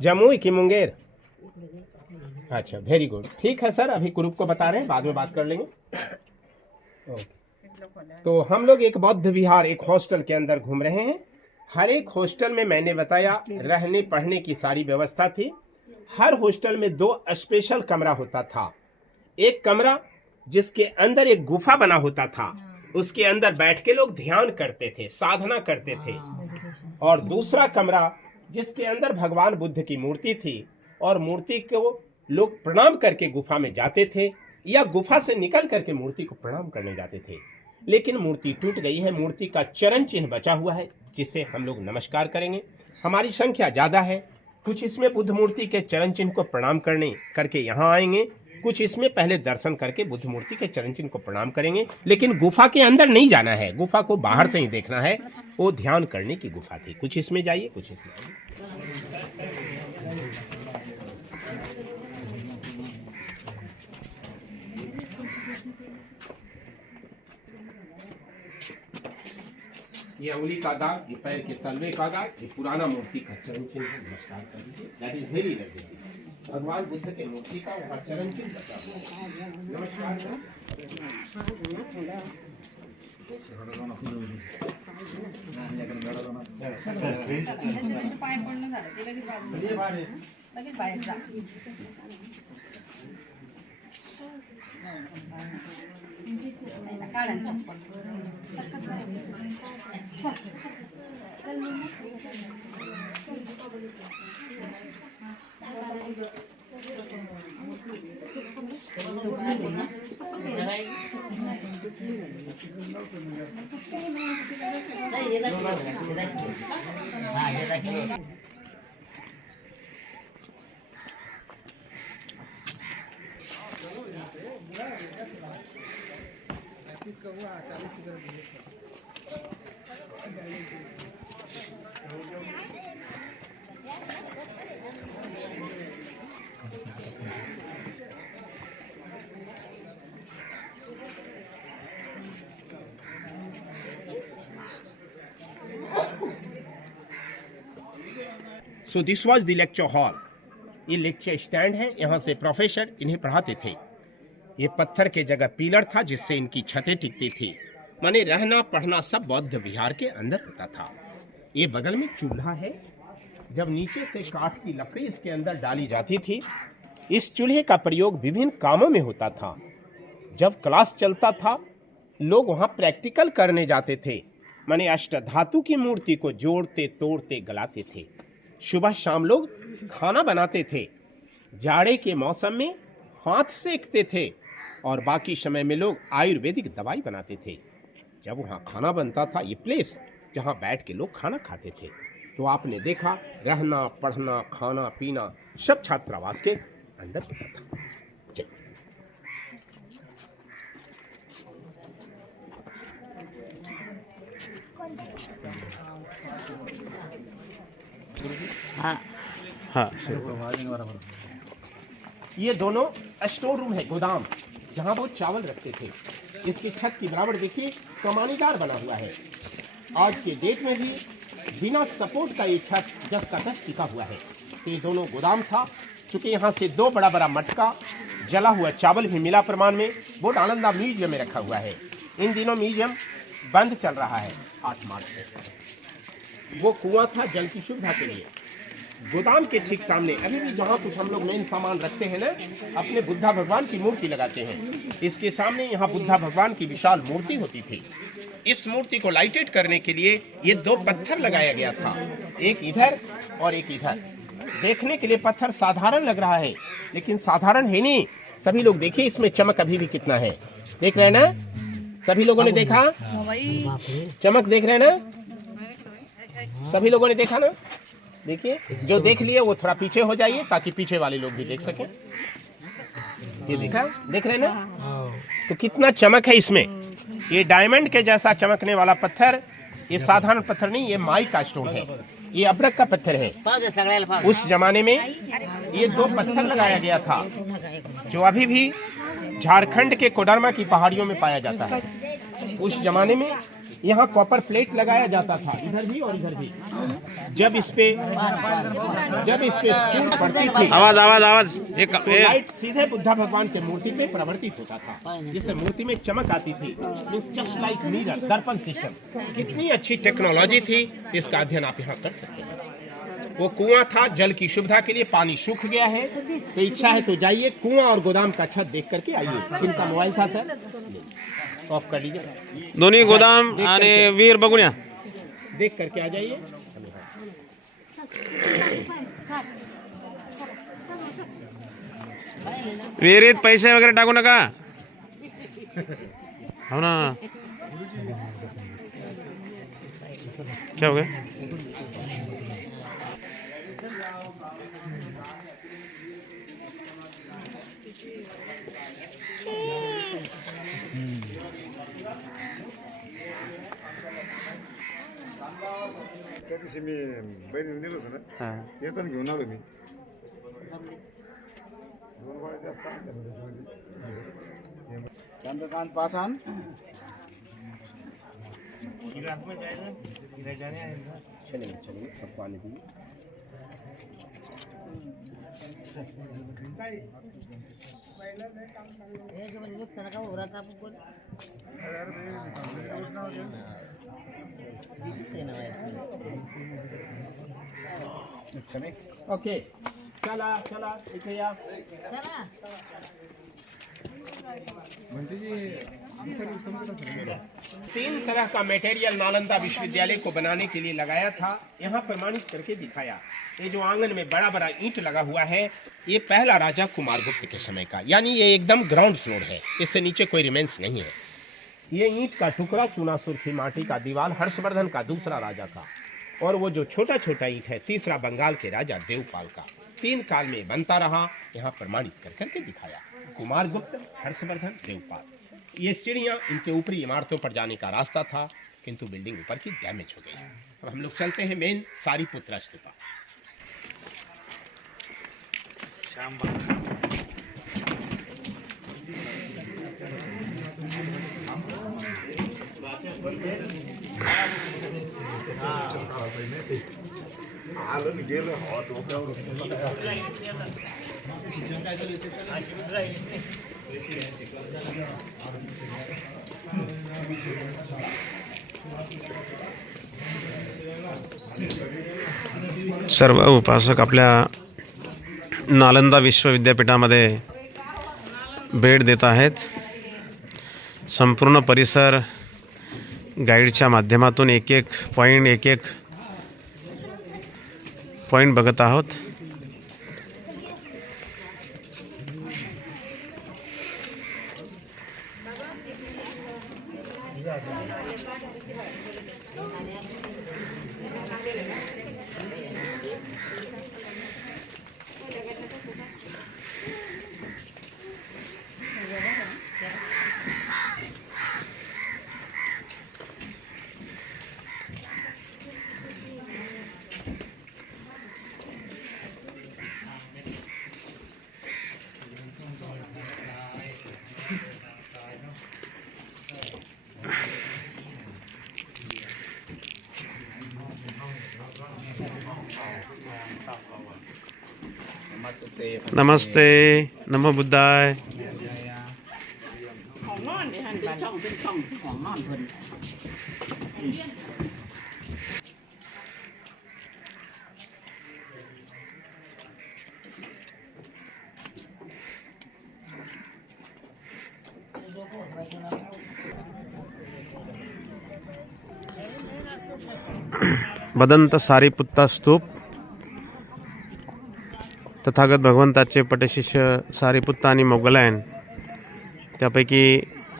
जमुई की मुंगेर। अच्छा, very good. ठीक है सर, अभी ग्रुप को बता रहे हैं, बाद में बात कर लेंगे। तो हम लोग एक बौद्ध विहार, एक हॉस्टल के अंदर घूम रहे हैं। हर एक हॉस्टल में मैंने बताया रहने पढ़ने की सारी व्यवस्था थी। हर हॉस्टल में 2 स्पेशल कमरा होता था। एक कमरा जिसके अंदर एक गुफा बना होता था, उसके अंदर बैठ के लोग ध्यान करते थे, साधना करते थे। और दूसरा कमरा जिसके अंदर भगवान बुद्ध की मूर्ति थी, और मूर्ति को लोग प्रणाम करके गुफा में जाते थे, या गुफा से निकल करके मूर्ति को प्रणाम करने जाते थे। लेकिन मूर्ति टूट गई है, मूर्ति का चरण चिन्ह बचा हुआ है, जिससे हम लोग नमस्कार करेंगे। हमारी संख्या ज्यादा है, कुछ इसमें बुद्ध मूर्ति के चरण चिन्ह को प्रणाम करने करके यहाँ आएंगे, कुछ इसमें पहले दर्शन करके बुद्ध मूर्ति के चरण चिन्ह को प्रणाम करेंगे। लेकिन गुफा के अंदर नहीं जाना है, गुफा को बाहर से ही देखना है। वो ध्यान करने की गुफा थी। कुछ इसमें जाइए, कुछ इसमें आइए। ये उंगली का दाग, ये पैर के तलवे का दाग, ये पुराना मूर्ति का चरण चिन्ह है। नमस्कार कर दीजिए। That is very lovely. भगवान बुद्ध के मूर्ति का वहाँ चरण चिन्ह बचा हुआ है। नमस्कार करें। So this was the lecture hall. ये लेक्चर स्टैंड है, यहाँ से प्रोफेसर इन्हें पढ़ाते थे। ये पत्थर के जगह पिलर था जिससे इनकी छतें टिकती थी। माने रहना पढ़ना सब बौद्ध विहार के अंदर होता था। ये बगल में चूल्हा है, जब नीचे से काठ की लकड़ी इसके अंदर डाली जाती थी। इस चूल्हे का प्रयोग विभिन्न कामों में होता था। जब क्लास चलता था, लोग वहाँ प्रैक्टिकल करने जाते थे। माने अष्टधातु की मूर्ति को जोड़ते तोड़ते गलाते थे। सुबह शाम लोग खाना बनाते थे। जाड़े के मौसम में हाथ सेकते थे, और बाकी समय में लोग आयुर्वेदिक दवाई बनाते थे। जब वहाँ खाना बनता था, ये प्लेस जहाँ बैठ के लोग खाना खाते थे, तो आपने देखा रहना पढ़ना खाना पीना सब छात्रावास के अंदर होता था। हाँ, ये दोनों स्टोर रूम है, गोदाम, जहाँ वो चावल रखते थे। इसकी छत की बराबर देखिए कमानीदार बना हुआ है। आज के डेट में भी बिना सपोर्ट का ये छत जस का तस टिका हुआ है। तो ये दोनों गोदाम था। चूंकि यहाँ से 2 बड़ा बड़ा मटका जला हुआ चावल भी मिला प्रमाण में, वो नालंदा म्यूजियम में रखा हुआ है। इन दिनों म्यूजियम बंद चल रहा है 8 मार्च से। वो कुआं था जल की सुविधा के लिए। गोदाम के ठीक सामने अभी भी जहाँ कुछ हम लोग मेन सामान रखते हैं ना, अपने बुद्धा भगवान की मूर्ति लगाते हैं। इसके सामने यहाँ बुद्धा भगवान की विशाल मूर्ति होती थी। इस मूर्ति को लाइटेड करने के लिए ये 2 पत्थर लगाया गया था, एक इधर और एक इधर। देखने के लिए पत्थर साधारण लग रहा है, लेकिन साधारण है नहीं। सभी लोग देखिए इसमें चमक अभी भी कितना है, देख रहे हैं ना? सभी लोगों ने देखा चमक, देख रहे हैं ना? सभी लोगों ने देखा ना? देखिए, जो देख लिए वो थोड़ा पीछे हो जाइए ताकि पीछे वाले लोग भी देख सकें। ये देखा, देख रहे हैं ना? तो कितना चमक है इसमें। ये डायमंड के जैसा चमकने वाला पत्थर, ये साधारण पत्थर नहीं, ये माई का स्टोन है। ये अब्रक का पत्थर है। उस जमाने में ये 2 पत्थर लगाया गया था, जो अभी भी झारखंड के कोडरमा की पहाड़ियों में पाया जाता है। उस जमाने में यहाँ कॉपर प्लेट लगाया जाता था, इधर भी और इधर भी। जब इस पे चूड़ पड़ती थी, आवाज आवाज आवाज तो लाइट सीधे बुद्धा भगवान के मूर्ति पे परिवर्तित होता था, जिससे मूर्ति में चमक आती थी। जस्ट लाइक मिरर, दर्पण सिस्टम। कितनी अच्छी टेक्नोलॉजी थी, इसका अध्ययन आप यहाँ कर सकते हैं। वो कुआं था जल की सुविधा के लिए, पानी सूख गया है, तो इच्छा है तो जाइए कुआं और गोदाम का छत देख करके आइए। जिनका मोबाइल था सर ऑफ कर लीजिए, दोन्ही गोदाम आणि वीर बघूया, देख करके आ जाइए। विहिरीत पैसे वगैरे टाकू नका, हो ना। क्या हो गया? त्या दिवशी मी बहिणीने नेलं होतं ना, येताना घेऊन आलो मी 2 गोळ्या जास्त आणल्या त्याच्यामध्ये. चंद्रकांत पासवान चलिए चलिए, सबको आने दीजिए। ओके, चला चला इथे या। तीन तरह का मटेरियल नालंदा विश्वविद्यालय को बनाने के लिए लगाया था, यहाँ प्रमाणित करके दिखाया। ये जो आंगन में बड़ा बड़ा ईंट लगा हुआ है, ये पहला राजा कुमारगुप्त के समय का, यानी ये एकदम ग्राउंड फ्लोर है, इससे नीचे कोई रिमेंस नहीं है। ये ईंट का टुकड़ा चूनासुर थी, माटी का दीवार हर्षवर्धन का दूसरा राजा का, और वो जो छोटा छोटा ईंट है तीसरा बंगाल के राजा देवपाल का। 3 काल में बनता रहा, यहाँ प्रमाणित कर करके दिखाया। कुमारगुप्त, हर्षवर्धन, देवपाल। ये सीढ़ियाँ इनके ऊपरी इमारतों पर जाने का रास्ता था, किंतु बिल्डिंग ऊपर की डैमेज हो गई। अब हम लोग चलते हैं मेन सारीपुत्रा स्तूपा। आलं गेलं हॉट सर्व उपासक आपल्या नालंदा विश्वविद्यापीठामध्ये भेट देत आहेत। संपूर्ण परिसर गाईडच्या माध्यमातून एक एक पॉइंट बघत आहोत। नमस्ते, नमो बुद्धाय। बदंत सारीपुत्ता स्तूप, तथागत भगवंताचे पटशिष्य सारीपुत्ता आणि मोगलायन, त्यापैकी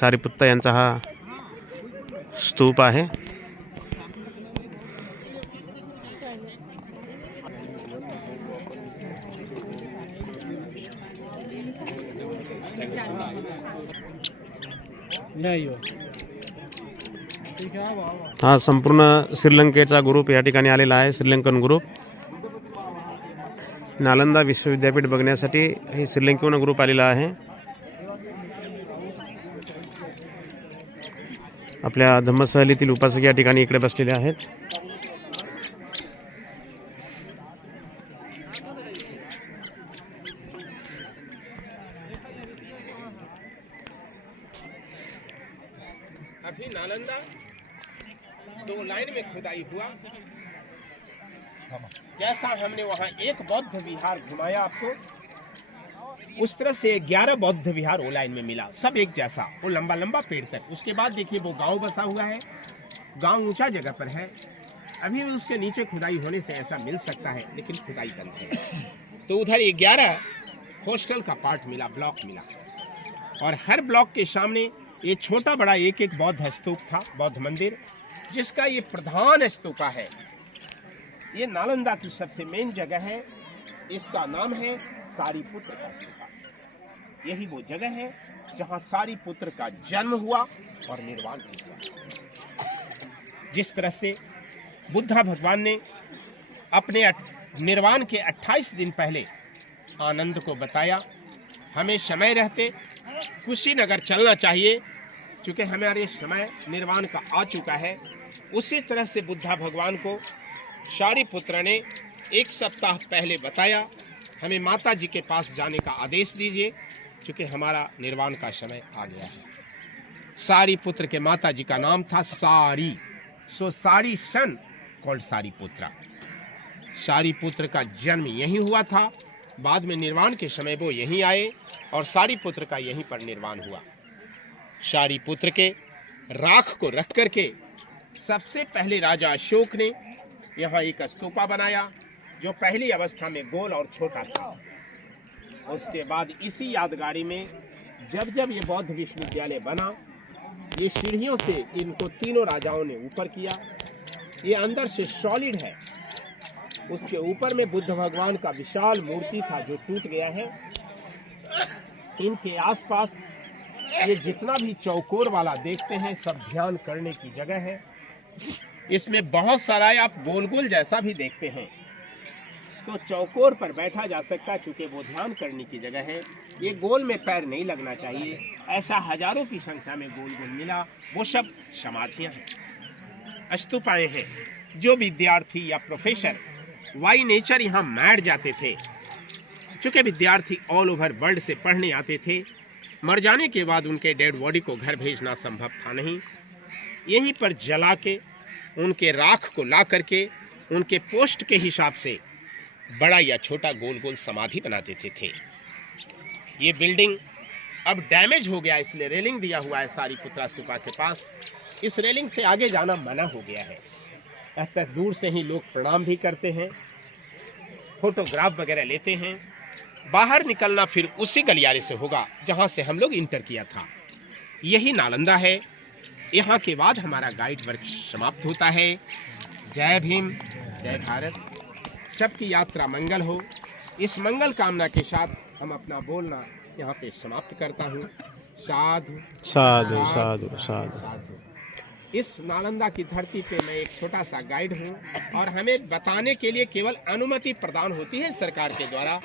सारीपुत्ता यांचा हा स्तूप आहे। हा संपूर्ण श्रीलंकेचा ग्रुप या ठिकाणी आलेला आहे, श्रीलंकन ग्रुप। नालंदा विश्वविद्यापीठ बघण्यासाठी हे श्रीलंकेहून ग्रुप आलेला आहे। आपल्या धम्मसहलीतील उपासक या ठिकाणी इकडे बसलेले आहेत. अभी नालंदा 2 लाइन में खुदाई हुआ, जैसा हमने वहां एक बौद्ध विहार घुमाया आपको, उस तरह से 11 बौद्ध विहार वो लाइन में मिला, सब एक जैसा, वो लंबा लंबा पेड़ तक. उसके बाद देखिए वो गांव बसा हुआ है, गांव ऊंचा जगह पर है. अभी भी उसके नीचे खुदाई होने से ऐसा मिल सकता है, लेकिन खुदाई बंद है. तो उधर 11 हॉस्टल का पार्ट मिला, ब्लॉक मिला, और हर ब्लॉक के सामने ये छोटा बड़ा एक एक बौद्ध स्तूप था, बौद्ध मंदिर, जिसका ये प्रधान स्तूपा है. ये नालंदा की सबसे मेन जगह है. इसका नाम है सारीपुत्र का स्तूपा. यही वो जगह है जहां सारीपुत्र का जन्म हुआ और निर्वाण भी हुआ. जिस तरह से बुद्धा भगवान ने अपने निर्वाण के 28 दिन पहले आनंद को बताया, हमें समय रहते कुशीनगर चलना चाहिए, क्योंकि हमारे समय निर्वाण का आ चुका है. उसी तरह से बुद्धा भगवान को सारीपुत्र ने 1 सप्ताह पहले बताया, हमें माता जी के पास जाने का आदेश दीजिए, क्योंकि हमारा निर्वाण का समय आ गया है. सारीपुत्र के माता जी का नाम था सारी, सो सारी सन कॉल्ड सारीपुत्रा. सारीपुत्र का जन्म यहीं हुआ था, बाद में निर्वाण के समय वो यहीं आए और सारीपुत्र का यहीं पर निर्वाण हुआ. सारीपुत्र के राख को रख करके सबसे पहले राजा अशोक ने यहाँ एक स्तूपा बनाया, जो पहली अवस्था में गोल और छोटा था. उसके बाद इसी यादगारी में जब जब ये बौद्ध विश्वविद्यालय बना, ये सीढ़ियों से इनको तीनों राजाओं ने ऊपर किया. ये अंदर से सॉलिड है, उसके ऊपर में बुद्ध भगवान का विशाल मूर्ति था जो टूट गया है. इनके आसपास ये जितना भी चौकोर वाला देखते हैं, सब ध्यान करने की जगह है. इसमें बहुत सारा आप गोल गोल जैसा भी देखते हैं, तो चौकोर पर बैठा जा सकता, चूंकि वो ध्यान करने की जगह है. ये गोल में पैर नहीं लगना चाहिए. ऐसा हजारों की संख्या में गोल गोल मिला, वो सब समाधियां हैं, स्तूपाएं हैं. जो विद्यार्थी या प्रोफेसर वाई नेचर यहाँ बैठ जाते थे, चूंकि विद्यार्थी ऑल ओवर वर्ल्ड से पढ़ने आते थे, मर जाने के बाद उनके डेड बॉडी को घर भेजना संभव था नहीं. यहीं पर जला के उनके राख को ला करके उनके पोस्ट के हिसाब से बड़ा या छोटा गोल गोल समाधि बना देते थे. ये बिल्डिंग अब डैमेज हो गया, इसलिए रेलिंग दिया हुआ है सारीपुत्रा स्तूपा के पास. इस रेलिंग से आगे जाना मना हो गया है. अतः दूर से ही लोग प्रणाम भी करते हैं, फोटोग्राफ वगैरह लेते हैं. बाहर निकलना फिर उसी गलियारे से होगा जहां से हम लोग इंटर किया था. यही नालंदा है. यहाँ के बाद हमारा गाइड वर्क समाप्त होता है. जय भीम, जय भारत. सबकी यात्रा मंगल हो. इस मंगल कामना के साथ हम अपना बोलना यहाँ पे समाप्त करता हूँ. साधु साधु साधु साधु. इस नालंदा की धरती पे मैं एक छोटा सा गाइड हूँ, और हमें बताने के लिए केवल अनुमति प्रदान होती है सरकार के द्वारा.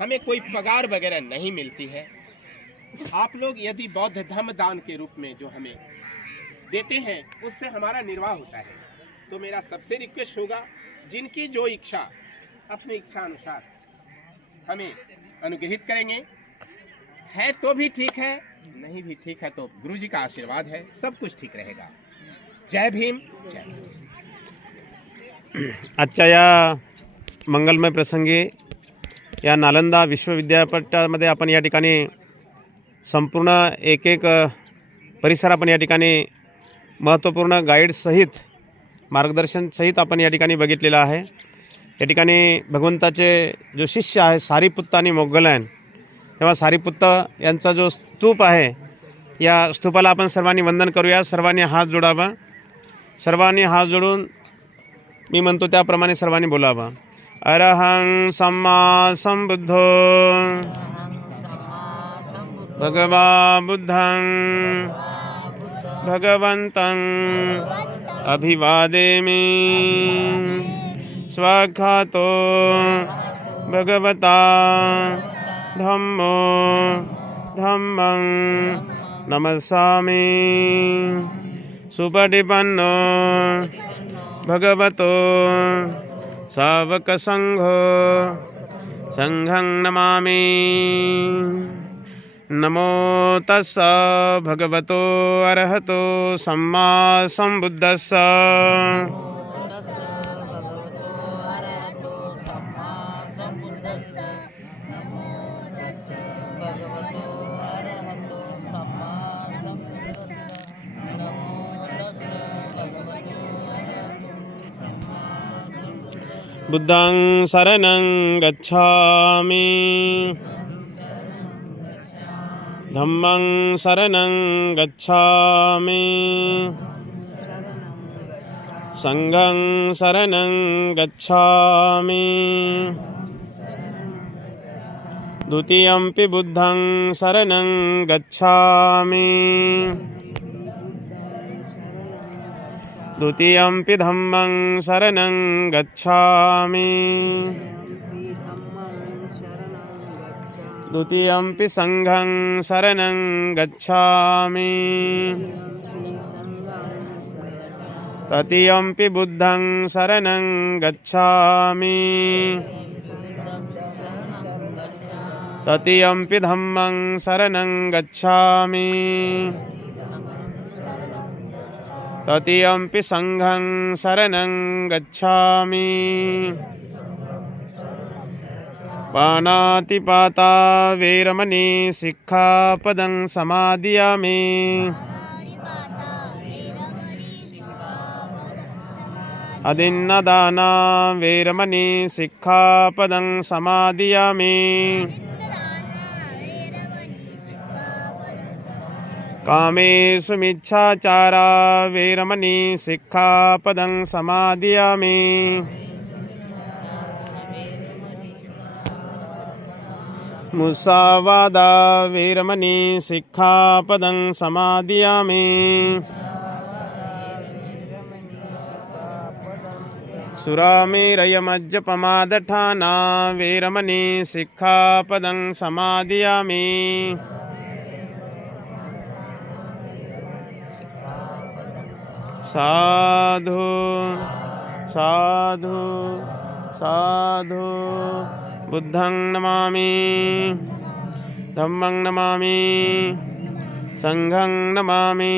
हमें कोई पगार वगैरह नहीं मिलती है. आप लोग यदि बौद्ध धम्म दान के रूप में जो हमें देते हैं, उससे हमारा निर्वाह होता है. तो मेरा सबसे रिक्वेस्ट होगा, जिनकी जो इच्छा, अपनी इच्छा अनुसार हमें अनुग्रहित करेंगे. है तो भी ठीक है, नहीं भी ठीक है तो गुरु जी का आशीर्वाद है, सब कुछ ठीक रहेगा. जय भीम, जय भीम. आजच्या या मंगलमय प्रसंगी या नालंदा विश्वविद्यापीठामध्ये आपण या ठिकाणी संपूर्ण एक एक परिसर आपण या ठिकाणी महत्त्वपूर्ण गाईडसहित मार्गदर्शनसहित आपण या ठिकाणी बघितलेला आहे. या ठिकाणी भगवंताचे जो शिष्य आहे सारीपुत्त आणि मोग्गलायन, तेव्हा सारीपुत्त यांचा जो स्तूप आहे, या स्तूपाला आपण सर्वांनी वंदन करूया. सर्वांनी हात जोडावा. सर्वांनी हात जोडून मी म्हणतो त्याप्रमाणे सर्वांनी बोलावा. अरहं सम्मा संबुद्धो भगवा बुद्धं भगवन्तं अभिवादेमि. स्वाख्यातो भगवता धम्मो धम्मं नमस्सामि. सुपटिपन्नो भगवतो सावकसंघो संघं नमामि। नमो तस्स भगवतो अरहतो सम्मा संबुद्धस्स। बुद्धं शरणं गच्छामि, धम्मं शरणं गच्छामि, संघं शरणं गच्छामि। द्वितीयंपि बुद्धं शरणं गच्छामि, द्वितीयंपि धम्मं शरणं गच्छामि, द्वितीयंपि संघं शरणं गच्छामि, तृतीयंपि बुद्धं शरणं गच्छामि, तृतीयंपि धम्मं शरणं गच्छामि, तृतीयंपि संघं शरणं गच्छामि। पाणातिपाता वेरमणि सिक्खापदं समादियामि। अदिन्नदाना वेरमणि सिक्खापदं समादियामि। कामेषु मिच्छाचारा वेरमणि सिक्खापदं समादियामि। मुसावादा वेरमणि सिक्खापदं समादियामि। सुरामेरयमज्जपमादठाना वेरमणि सिक्खापदं समादियामि। साधु साधु साधु। बुद्धं नमामि, धम्मं नमामि, संघं नमामि।